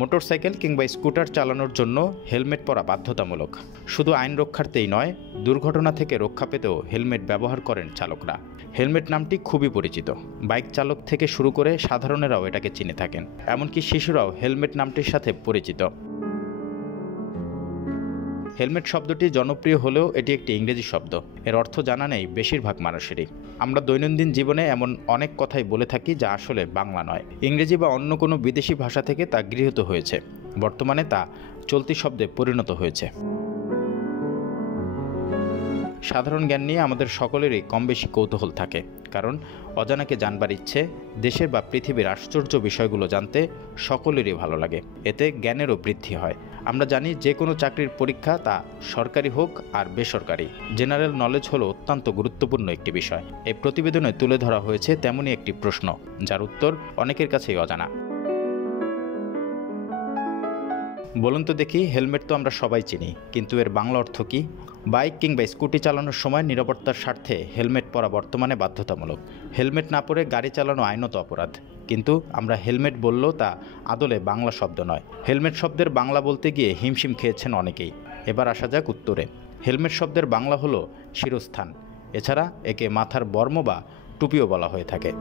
Motorcycle কিংবা scooter চালানোর জন্য হেলমেট পরা বাধ্যতামূলক। শুধু আইন রক্ষার্থেই নয়, দুর্ঘটনা থেকে রক্ষা পেতেও হেলমেট ব্যবহার করেন চালকরা। হেলমেট নামটি খুবই পরিচিত। বাইক চালক থেকে শুরু করে সাধারণেরাও এটাকে চিনে থাকেন। এমনকি শিশুরাও হেলমেট নামটির সাথে পরিচিত। হেলমেট শব্দটি জনপ্রিয় হলেও এটি একটি ইংরেজি শব্দ। এর অর্থ জানা নেই বেশিরভাগ মানুষেরই। আমরা দৈনন্দিন জীবনে এমন অনেক কথাই বলে থাকি যা আসলে বাংলা নয়। ইংরেজি বা অন্য কোনো বিদেশি ভাষা থেকে তা গৃহীত হয়েছে। বর্তমানে তা চলতি শব্দে পরিণত হয়েছে। সাধারণ জ্ঞান নিয়ে আমাদের সকলেরই কম বেশি কৌতূহল থাকে, কারণ অজানাকে জানবার ইচ্ছে, দেশের বা পৃথিবীর আশ্চর্য বিষয়গুলো জানতে সকলেরই ভালো লাগে। এতে জ্ঞানেরও বৃদ্ধি হয়। আমরা জানি যে কোনো চাকরির পরীক্ষা তা সরকারি হোক আর বেসরকারি, জেনারেল নলেজ হলো অত্যন্ত গুরুত্বপূর্ণ একটি বিষয়। এই প্রতিবেদনে তুলে ধরা হয়েছে তেমনই একটি প্রশ্ন, যার উত্তর অনেকের কাছেই অজানা। বলুন তো দেখি, হেলমেট তো আমরা সবাই চিনি, কিন্তু এর বাংলা অর্থ কী? বাইক কিংবা স্কুটি চালানোর সময় নিরাপত্তার স্বার্থে হেলমেট পরা বর্তমানে বাধ্যতামূলক। হেলমেট না পরে গাড়ি চালানো আইনত অপরাধ। কিন্তু আমরা হেলমেট বললেও তা আদলে বাংলা শব্দ নয়। হেলমেট শব্দের বাংলা বলতে গিয়ে হিমশিম খেয়েছেন অনেকেই। এবার আসা যাক উত্তরে। হেলমেট শব্দের বাংলা হলো শিরস্থান। এছাড়া একে মাথার বর্ম বা টুপিও বলা হয়ে থাকে।